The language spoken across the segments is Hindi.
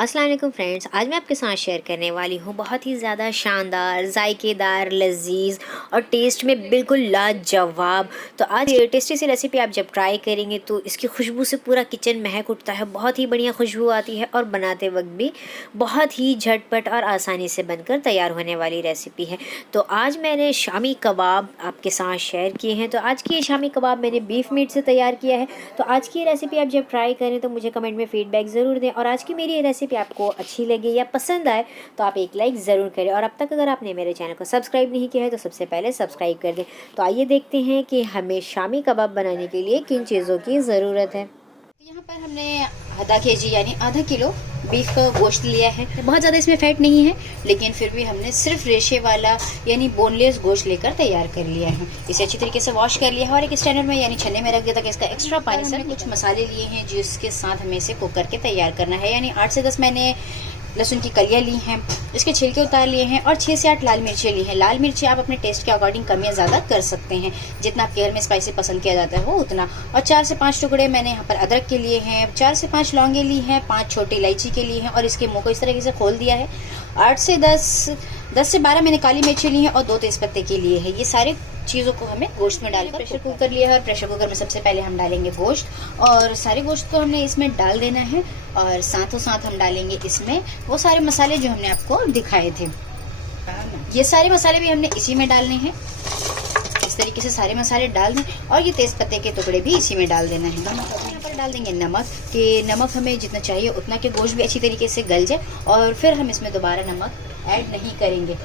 अस्सलाम वालेकुम फ्रेंड्स, आज मैं आपके साथ शेयर करने वाली हूँ बहुत ही ज़्यादा शानदार, जायकेदार, लजीज और टेस्ट में बिल्कुल लाजवाब। तो आज ये टेस्टी सी रेसिपी आप जब ट्राई करेंगे तो इसकी खुशबू से पूरा किचन महक उठता है। बहुत ही बढ़िया खुशबू आती है और बनाते वक्त भी बहुत ही झटपट और आसानी से बनकर तैयार होने वाली रेसिपी है। तो आज मैंने शामी कबाब आपके साथ शेयर किए हैं। तो आज की ये शामी कबाब मैंने बीफ मीट से तैयार किया है। तो आज की रेसिपी आप जब ट्राई करें तो मुझे कमेंट में फीडबैक ज़रूर दें, और आज की मेरी ये रेसिपी आपको अच्छी लगे या पसंद आए तो आप एक लाइक ज़रूर करें, और अब तक अगर आपने मेरे चैनल को सब्सक्राइब नहीं किया है तो सबसे पहले सब्सक्राइब कर दें। तो आइए देखते हैं कि हमें शामी कबाब बनाने के लिए किन चीज़ों की ज़रूरत है। यहाँ पर हमने आधा केजी यानी आधा किलो बीफ का गोश्त लिया है। बहुत ज़्यादा इसमें फैट नहीं है, लेकिन फिर भी हमने सिर्फ रेशे वाला यानी बोनलेस गोश्त लेकर तैयार कर लिया है। इसे अच्छी तरीके से वॉश कर लिया है और एक स्टैंडर में यानी छन्ने में रख दिया ताकि इसका एक्स्ट्रा पानी से कुछ मसाले लिए हैं जिसके साथ हमें इसे कुक करके तैयार करना है। यानी 8 से 10 मैंने लहसुन की कलियाँ ली हैं, इसके छिलके उतार लिए हैं, और 6 से 8 लाल मिर्चें ली हैं। लाल मिर्चें आप अपने टेस्ट के अकॉर्डिंग कम या ज़्यादा कर सकते हैं, जितना आपके घर में स्पाइसी पसंद किया जाता है वो उतना। और 4 से 5 टुकड़े मैंने यहाँ पर अदरक के लिए हैं, 4 से 5 लौंगे ली हैं, 5 छोटी इलायची के लिए हैं और इसके मुंह को इस तरीके से खोल दिया है। 8 से 10 से 12 मैंने काली मिर्ची ली है और 2 तेजपत्ते के लिए है। ये सारे चीज़ों को हमें गोश्त में डालकर प्रेशर कुकर लिया है, और प्रेशर कुकर में सबसे पहले हम डालेंगे गोश्त, और सारे गोश्त को हमने इसमें डाल देना है, और साथों साथ हम डालेंगे इसमें वो सारे मसाले जो हमने आपको दिखाए थे। ये सारे मसाले भी हमने इसी में डालने हैं। इस तरीके से सारे मसाले डाल दें, और ये तेजपत्ते के टुकड़े भी इसी में डाल देना है। यहाँ पर डाल देंगे नमक, कि नमक हमें जितना चाहिए उतना कि गोश्त भी अच्छी तरीके से गल जाए, और फिर हम इसमें दोबारा नमक ऐड नहीं करेंगे।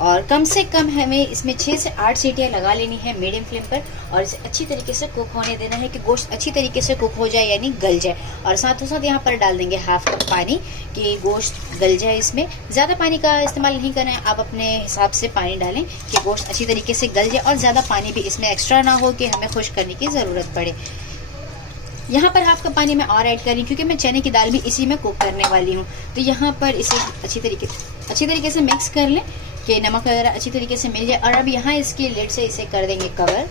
और कम से कम हमें इसमें 6 से 8 सीटियाँ लगा लेनी है मीडियम फ्लेम पर, और इसे अच्छी तरीके से कुक होने देना है कि गोश्त अच्छी तरीके से कुक हो जाए यानी गल जाए। और साथों साथ यहाँ पर डाल देंगे हाफ कप पानी कि गोश्त गल जाए। इसमें ज़्यादा पानी का इस्तेमाल नहीं करना है, आप अपने हिसाब से पानी डालें कि गोश्त अच्छी तरीके से गल जाए, और ज़्यादा पानी भी इसमें एक्स्ट्रा ना हो कि हमें खुश्क करने की ज़रूरत पड़े। यहाँ पर हाफ कप पानी मैं और ऐड कर रही हूँ क्योंकि मैं चने की दाल भी इसी में कुक करने वाली हूँ। तो यहाँ पर इसे अच्छी तरीके से मिक्स कर लें कि नमक वगैरह अच्छी तरीके से मिल जाए। और अब यहाँ इसकी लिड से इसे कर देंगे कवर,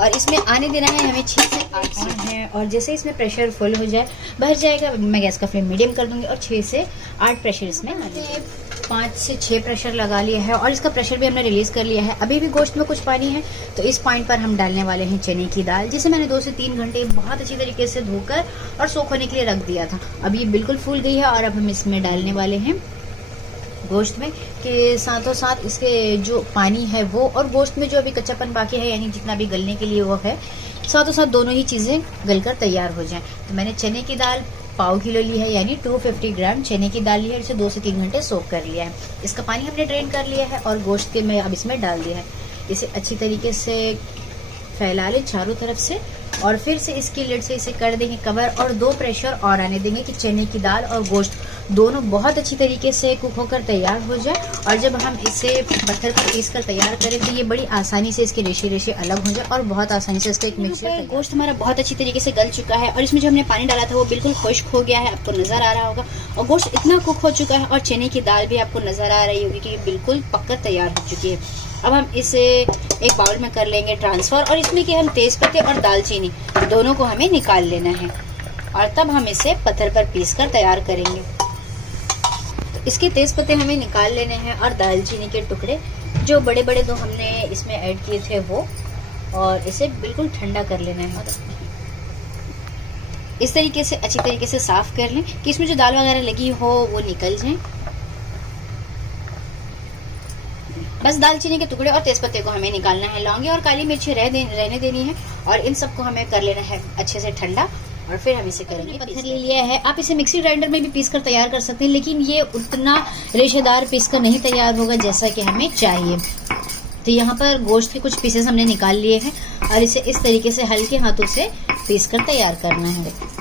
और इसमें आने देना है हमें 6 से 8 सीटी है। और जैसे इसमें प्रेशर फुल हो जाए, भर जाएगा, मैं गैस का फ्लेम मीडियम कर दूंगी, और 6 से 8 प्रेशर इसमें आने देंगे। 5 से 6 प्रेशर लगा लिया है, और इसका प्रेशर भी हमने रिलीज़ कर लिया है। अभी भी गोश्त में कुछ पानी है, तो इस पॉइंट पर हम डालने वाले हैं चने की दाल, जिसे मैंने 2 से 3 घंटे बहुत अच्छी तरीके से धोकर और सोख होने के लिए रख दिया था। अब ये बिल्कुल फूल गई है, और अब हम इसमें डालने वाले हैं गोश्त में, के साथों साथ इसके जो पानी है वो, और गोश्त में जो अभी कच्चापन बाकी है यानी जितना भी गलने के लिए वो है, साथों साथ दोनों ही चीज़ें गलकर तैयार हो जाएं। तो मैंने चने की दाल पाव किलो ली है, यानी 250 ग्राम चने की दाल ली है, इसे 2 से 3 घंटे सोक कर लिया है। इसका पानी हमने ड्रेन कर लिया है, और गोश्त के मैं अब इसमें डाल दिया है। इसे अच्छी तरीके से फैला लें चारों तरफ से, और फिर से इसकी लिड से इसे कर देंगे कवर, और 2 प्रेशर और आने देंगे कि चने की दाल और गोश्त दोनों बहुत अच्छी तरीके से कुक होकर तैयार हो जाए। और जब हम इसे पत्थर पर पीस कर तैयार करें तो ये बड़ी आसानी से इसके रेशे रेशे अलग हो जाए, और बहुत आसानी से इसका एक मिक्सचर। गोश्त हमारा बहुत अच्छी तरीके से गल चुका है, और इसमें जो हमने पानी डाला था वो बिल्कुल खुश्क हो गया है, आपको नज़र आ रहा होगा। और गोश्त इतना कुक हो चुका है, और चने की दाल भी आपको नज़र आ रही होगी कि ये बिल्कुल पककर तैयार हो चुकी है। अब हम इसे एक बाउल में कर लेंगे ट्रांसफ़र, और इसमें कि हम तेज़पत्ते और दालचीनी दोनों को हमें निकाल लेना है, और तब हम इसे पत्थर पर पीस कर तैयार करेंगे। तो इसके तेज़पत्ते हमें निकाल लेने हैं, और दालचीनी के टुकड़े जो बड़े बड़े दो हमने इसमें ऐड किए थे वो, और इसे बिल्कुल ठंडा कर लेना है। इस तरीके से अच्छी तरीके से साफ़ कर लें कि इसमें जो दाल वगैरह लगी हो वो निकल जाए। बस दालचीनी के टुकड़े और तेजपत्ते को हमें निकालना है। लौंगे और काली मिर्ची रहने देनी है, और इन सबको हमें कर लेना है अच्छे से ठंडा, और फिर हम इसे करेंगे। पत्थर ले लिया है, आप इसे मिक्सी ग्राइंडर में भी पीस कर तैयार कर सकते हैं, लेकिन ये उतना रेशेदार पीस कर नहीं तैयार होगा जैसा कि हमें चाहिए। तो यहाँ पर गोश्त के कुछ पीसेस हमने निकाल लिए हैं, और इसे इस तरीके से हल्के हाथों से पीस कर तैयार करना है।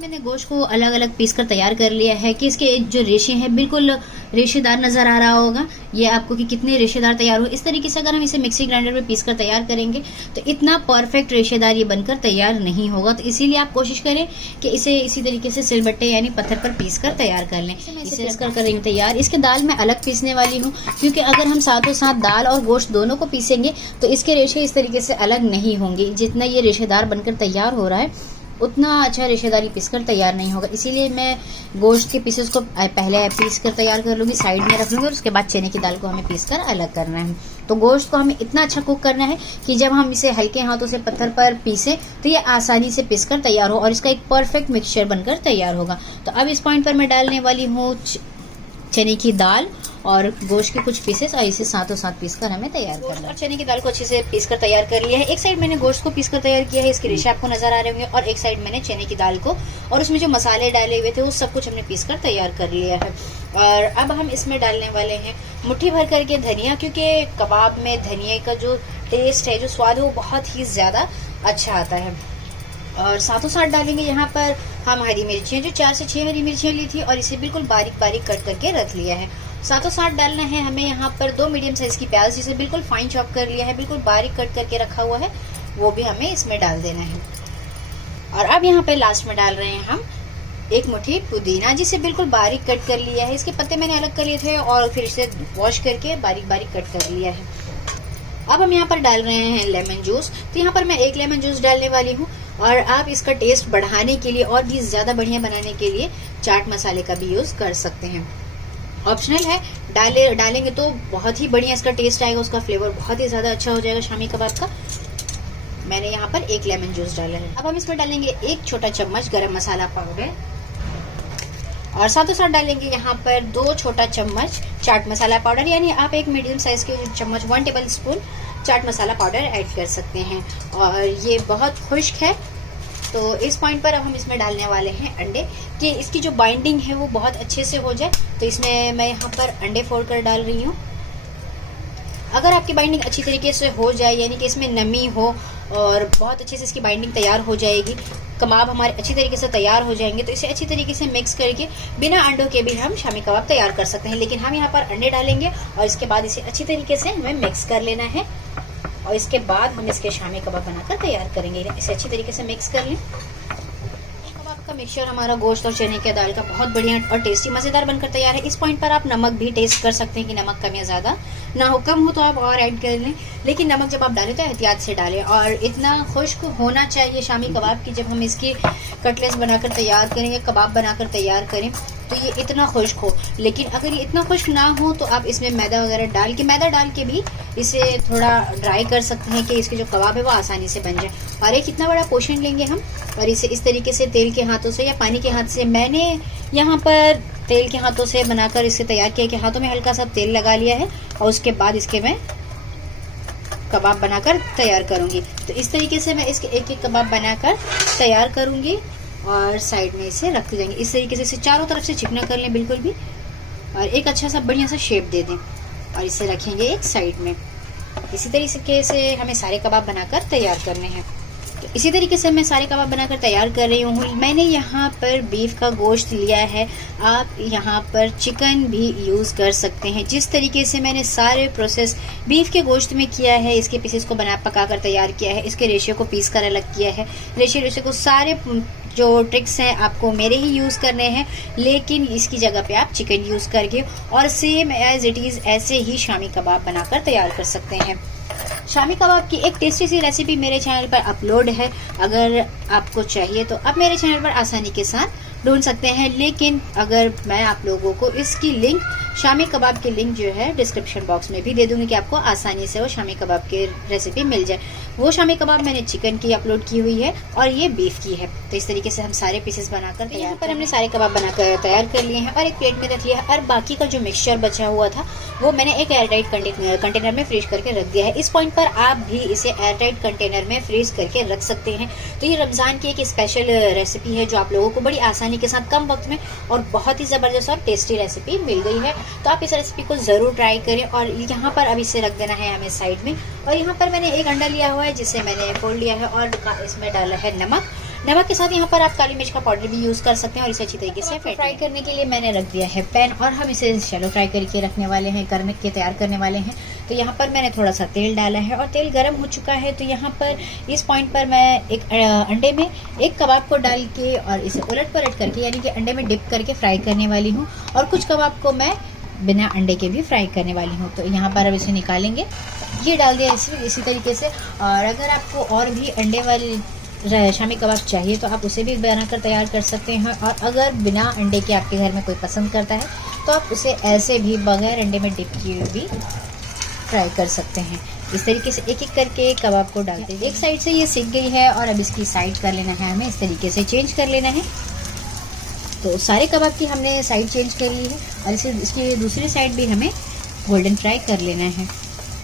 मैंने गोश्त को अलग अलग पीस कर तैयार कर लिया है कि इसके जो रेशे हैं बिल्कुल रेशेदार नज़र आ रहा होगा ये आपको कि कितने रेशेदार तैयार हो। इस तरीके से अगर हम इसे मिक्सी ग्राइंडर में पीस कर तैयार करेंगे तो इतना परफेक्ट रेशेदार ये बनकर तैयार नहीं होगा। तो इसीलिए आप कोशिश करें कि इसे इसी तरीके से सिलबट्टे यानी पत्थर पर पीस कर तैयार कर लें। इसे कर करेंगे तैयार। इसके दाल मैं अलग पीसने वाली हूँ क्योंकि अगर हम साथों साथ दाल और गोश्त दोनों को पीसेंगे तो इसके रेशे इस तरीके से अलग नहीं होंगे। जितना ये रेशेदार बनकर तैयार हो रहा है उतना अच्छा रेशेदारी पीसकर तैयार नहीं होगा, इसीलिए मैं गोश्त के पीसेस को पहले पीस कर तैयार कर लूँगी, साइड में रख लूँगी और उसके बाद चने की दाल को हमें पीस कर अलग करना है। तो गोश्त को हमें इतना अच्छा कुक करना है कि जब हम इसे हल्के हाथों से पत्थर पर पीसें तो ये आसानी से पीस कर तैयार हो और इसका एक परफेक्ट मिक्सचर बनकर तैयार होगा। तो अब इस पॉइंट पर मैं डालने वाली हूँ चने की दाल और गोश्त के कुछ पीसेस और इसे साथों साथ पीसकर हमें तैयार करना है। और चने की दाल को अच्छे से पीसकर तैयार कर लिया है। एक साइड मैंने गोश्त को पीसकर तैयार किया है, इसके रेशे आपको नजर आ रहे होंगे, और एक साइड मैंने चने की दाल को और उसमें जो मसाले डाले हुए थे वो सब कुछ हमने पीसकर तैयार कर लिया है। और अब हम इसमें डालने वाले हैं मुट्ठी भर करके धनिया, क्योंकि कबाब में धनिया का जो टेस्ट है, जो स्वाद है, वो बहुत ही ज्यादा अच्छा आता है। और साथों साथ डालेंगे यहाँ पर हम हरी मिर्चियाँ, जो 4 से 6 हरी मिर्चियाँ ली थी और इसे बिल्कुल बारीक बारीक कट करके रख लिया है। साथों साथ डालना है हमें यहाँ पर 2 मीडियम साइज की प्याज, जिसे बिल्कुल फाइन चॉप कर लिया है, बिल्कुल बारीक कट करके रखा हुआ है, वो भी हमें इसमें डाल देना है। और अब यहाँ पे लास्ट में डाल रहे हैं हम 1 मुट्ठी पुदीना, जिसे बिल्कुल बारीक कट कर लिया है। इसके पत्ते मैंने अलग कर लिए थे और फिर इसे वॉश करके बारीक बारीक कट कर लिया है। अब हम यहाँ पर डाल रहे हैं लेमन जूस। तो यहाँ पर मैं 1 लेमन जूस डालने वाली हूँ और आप इसका टेस्ट बढ़ाने के लिए और भी ज़्यादा बढ़िया बनाने के लिए चाट मसाले का भी यूज़ कर सकते हैं, ऑप्शनल है। डालेंगे तो बहुत ही बढ़िया इसका टेस्ट आएगा, उसका फ्लेवर बहुत ही ज़्यादा अच्छा हो जाएगा शामी कबाब का। मैंने यहाँ पर 1 लेमन जूस डाला है। अब हम इसमें डालेंगे 1 छोटा चम्मच गरम मसाला पाउडर और साथों साथ डालेंगे यहाँ पर 2 छोटा चम्मच चाट मसाला पाउडर, यानी आप 1 मीडियम साइज के चम्मच 1 table spoon chaat masala powder add कर सकते हैं। और ये बहुत खुश्क है, तो इस पॉइंट पर अब हम इसमें डालने वाले हैं अंडे, कि इसकी जो बाइंडिंग है वो बहुत अच्छे से हो जाए। तो इसमें मैं यहाँ पर अंडे फोड़ कर डाल रही हूँ। अगर आपकी बाइंडिंग अच्छी तरीके से हो जाए, यानी कि इसमें नमी हो और बहुत अच्छे से इसकी बाइंडिंग तैयार हो जाएगी, कबाब हमारे अच्छी तरीके से तैयार हो जाएंगे, तो इसे अच्छी तरीके से मिक्स करके बिना अंडों के भी हम शामी कबाब तैयार कर सकते हैं। लेकिन हम यहाँ पर अंडे डालेंगे और इसके बाद इसे अच्छी तरीके से हमें मिक्स कर लेना है और इसके बाद हम इसके शामी कबाब बनाकर तैयार करेंगे। इसे अच्छी तरीके से मिक्स कर लें। कबाब का मिक्सचर हमारा गोश्त और चने की दाल का बहुत बढ़िया और टेस्टी मज़ेदार बनकर तैयार है। इस पॉइंट पर आप नमक भी टेस्ट कर सकते हैं कि नमक कम या ज़्यादा ना हो, कम हो तो आप और ऐड कर लें, लेकिन नमक जब आप डालें तो एहतियात से डालें। और इतना खुश्क होना चाहिए शामी कबाब की, जब हम इसकी कटलेट्स बनाकर तैयार करेंगे, कबाब बनाकर तैयार करें तो ये इतना खुश्क हो। लेकिन अगर ये इतना खुश्क ना हो तो आप इसमें मैदा वगैरह मैदा डाल के भी इसे थोड़ा ड्राई कर सकते हैं कि इसके जो कबाब है वो आसानी से बन जाए। और एक इतना बड़ा पोर्शन लेंगे हम और इसे इस तरीके से तेल के हाथों से या पानी के हाथ से, मैंने यहाँ पर तेल के हाथों से बनाकर इसे तैयार किया कि हाथों में हल्का सा तेल लगा लिया है और उसके बाद इसके मैं कबाब बनाकर तैयार करूँगी। तो इस तरीके से मैं इसके एक एक कबाब बनाकर तैयार करूँगी और साइड में इसे रख देंगे। इस तरीके से इसे चारों तरफ से चिकना कर लें बिल्कुल भी, और एक अच्छा सा बढ़िया सा शेप दे दें और इसे रखेंगे एक साइड में। इसी तरीके से हमें सारे कबाब बनाकर तैयार करने हैं। तो इसी तरीके से मैं सारे कबाब बनाकर तैयार कर रही हूँ। मैंने यहाँ पर बीफ का गोश्त लिया है, आप यहाँ पर चिकन भी यूज़ कर सकते हैं। जिस तरीके से मैंने सारे प्रोसेस बीफ के गोश्त में किया है, इसके पीसेस को पका कर तैयार किया है, इसके रेशे को पीस कर अलग किया है, रेशे को सारे जो ट्रिक्स हैं आपको मेरे ही यूज़ करने हैं, लेकिन इसकी जगह पे आप चिकन यूज़ करके और सेम एज इट इज़ ऐसे ही शामी कबाब बनाकर तैयार कर सकते हैं। शामी कबाब की एक टेस्टी सी रेसिपी मेरे चैनल पर अपलोड है, अगर आपको चाहिए तो आप मेरे चैनल पर आसानी के साथ ढूंढ सकते हैं। लेकिन अगर मैं आप लोगों को इसकी लिंक, शामी कबाब की लिंक जो है डिस्क्रिप्शन बॉक्स में भी दे दूंगी कि आपको आसानी से वो शामी कबाब की रेसिपी मिल जाए। वो शामी कबाब मैंने चिकन की अपलोड की हुई है और ये बीफ की है। तो इस तरीके से हम सारे पीसेस बनाकर यहाँ पर हमने सारे कबाब बनाकर तैयार कर लिए हैं और एक प्लेट में रख लिया है। और बाकी का जो मिक्सचर बचा हुआ था वो मैंने एक एयरटाइट कंटेनर में फ्रीज करके रख दिया है। इस पॉइंट पर आप भी इसे एयरटाइट कंटेनर में फ्रीज करके रख सकते हैं। तो ये रमज़ान की एक स्पेशल रेसिपी है जो आप लोगों को बड़ी आसानी के साथ कम वक्त में और बहुत ही ज़बरदस्त और टेस्टी रेसिपी मिल गई है। तो आप इस रेसिपी को ज़रूर ट्राई करें। और यहाँ पर अब इसे रख देना है हमें साइड में। और यहाँ पर मैंने एक अंडा लिया हुआ है जिसे मैंने फोड़ लिया है और इसमें डाला है नमक। नमक के साथ यहाँ पर आप काली मिर्च का पाउडर भी यूज़ कर सकते हैं। और इसे अच्छी तरीके से फ्राई करने के लिए मैंने रख दिया है पैन और हम इसे शैलो फ्राई करके रखने वाले हैं, तैयार करने वाले हैं। तो यहाँ पर मैंने थोड़ा सा तेल डाला है और तेल गर्म हो चुका है। तो यहाँ पर इस पॉइंट पर मैं एक अंडे में एक कबाब को डाल के और इसे उलट पलट करके, यानी कि अंडे में डिप करके फ्राई करने वाली हूँ और कुछ कबाब को मैं बिना अंडे के भी फ्राई करने वाली हूँ। तो यहाँ पर अब इसे निकालेंगे, ये डाल दिया इसी तरीके से। और अगर आपको और भी अंडे वाली शामी कबाब चाहिए तो आप उसे भी बनाकर तैयार कर सकते हैं, और अगर बिना अंडे के आपके घर में कोई पसंद करता है तो आप उसे ऐसे भी बगैर अंडे में डिप किए भी फ्राई कर सकते हैं। इस तरीके से एक एक करके कबाब को डालते हैं। एक साइड से ये सिक गई है और अब इसकी साइड कर लेना है, हमें इस तरीके से चेंज कर लेना है। तो सारे कबाब की हमने साइड चेंज कर ली है और इसकी दूसरी साइड भी हमें गोल्डन फ्राई कर लेना है।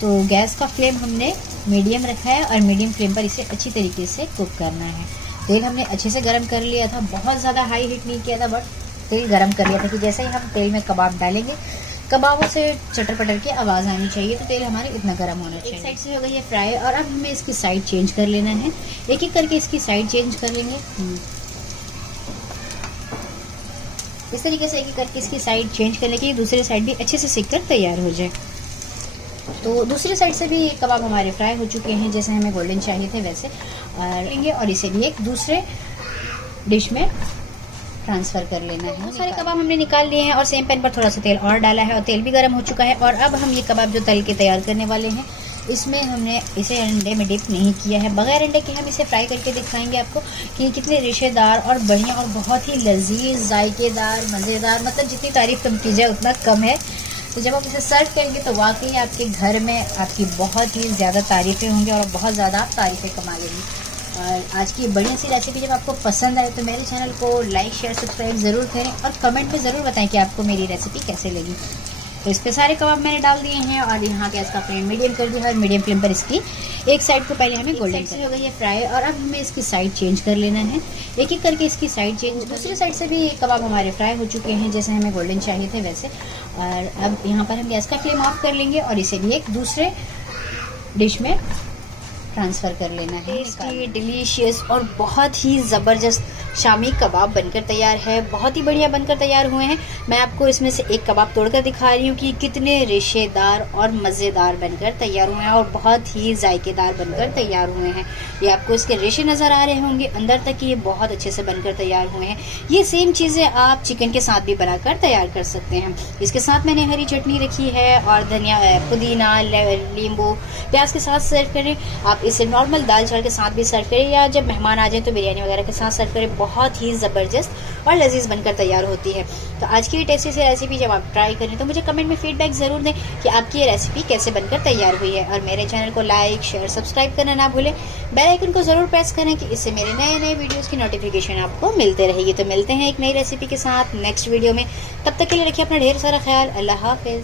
तो गैस का फ्लेम हमने मीडियम रखा है और मीडियम फ्लेम पर इसे अच्छी तरीके से कुक करना है। तेल हमने अच्छे से गर्म कर लिया था, बहुत ज़्यादा हाई हीट नहीं किया था, बट तेल गर्म कर लिया था कि जैसे ही हम तेल में कबाब डालेंगे कबाबों से चटर पटर की आवाज़ आनी चाहिए, तो तेल हमारे इतना गर्म होना चाहिए। एक साइड से हो गई है फ्राई और अब हमें इसकी साइड चेंज कर लेना है। एक एक करके इसकी साइड चेंज कर लेंगे। इस तरीके से एक एक करके इसकी साइड चेंज करने की दूसरी साइड भी अच्छे से सिक कर तैयार हो जाए। तो दूसरी साइड से भी कबाब हमारे फ्राई हो चुके हैं, जैसे हमें गोल्डन चाहिए थे वैसे, और इसे भी एक दूसरे डिश में ट्रांसफ़र कर लेना है। सारे कबाब हमने निकाल लिए हैं और सेम पैन पर थोड़ा सा तेल और डाला है और तेल भी गर्म हो चुका है। और अब हम ये कबाब जो तल के तैयार करने वाले हैं, इसमें हमने इसे अंडे में डिप नहीं किया है। बगैर अंडे के हम इसे फ्राई करके दिखाएंगे आपको कि कितने रेशेदार और बढ़िया और बहुत ही लजीज, जायकेदार, मज़ेदार, मतलब जितनी तारीफ़ कम की जाए उतना कम है। तो जब आप इसे सर्व करेंगे तो वाकई आपके घर में आपकी बहुत ही ज़्यादा तारीफ़ें होंगी और बहुत ज़्यादा आप तारीफ़ें कमा लेंगी। और आज की बढ़िया सी रेसिपी जब आपको पसंद आए तो मेरे चैनल को लाइक, शेयर, सब्सक्राइब ज़रूर करें और कमेंट में ज़रूर बताएं कि आपको मेरी रेसिपी कैसे लगी। तो इस पे सारे कबाब मैंने डाल दिए हैं और यहाँ गैस का फ्लेम मीडियम कर दिया है और मीडियम फ्लेम पर इसकी एक साइड को पहले हमें गोल्डन से हो गई है फ्राई और अब हमें इसकी साइड चेंज कर लेना है। एक एक करके इसकी साइड चेंज, दूसरी साइड से भी कबाब हमारे फ्राई हो चुके हैं, जैसे हमें गोल्डन चाहिए थे वैसे। और अब यहाँ पर हम गैस का फ्लेम ऑफ कर लेंगे और इसे भी एक दूसरे डिश में ट्रांसफ़र कर लेना है। टेस्टी, डिलीशियस और बहुत ही ज़बरदस्त शामी कबाब बनकर तैयार है। बहुत ही बढ़िया बनकर तैयार हुए हैं। मैं आपको इसमें से एक कबाब तोड़कर दिखा रही हूँ कि कितने रेशेदार और मज़ेदार बनकर तैयार हुए हैं और बहुत ही जायकेदार बनकर तैयार हुए हैं। ये आपको इसके रेशे नज़र आ रहे होंगे, अंदर तक ये बहुत अच्छे से बनकर तैयार हुए हैं। ये सेम चीज़ें आप चिकन के साथ भी बनाकर तैयार कर सकते हैं। इसके साथ मैंने हरी चटनी रखी है और धनिया, पुदीना, नींबू, प्याज के साथ सर्व करें। आप इसे नॉर्मल दाल चावल के साथ भी सर्व करें या जब मेहमान आ जाए तो बिरयानी वगैरह के साथ सर्व करें। बहुत ही ज़बरदस्त और लजीज बनकर तैयार होती है। तो आज की ये टेस्टी सी रेसिपी जब आप ट्राई करें तो मुझे कमेंट में फीडबैक ज़रूर दें कि आपकी ये रेसिपी कैसे बनकर तैयार हुई है। और मेरे चैनल को लाइक, शेयर, सब्सक्राइब करना ना भूलें। बेल आइकन को ज़रूर प्रेस करें कि इससे मेरे नए नए वीडियोज़ की नोटिफिकेशन आपको मिलते रहेगी। तो मिलते हैं एक नई रेसिपी के साथ नेक्स्ट वीडियो में। तब तक के लिए रखिए अपना ढेर सारा ख्याल। अल्लाह हाफ़िज़।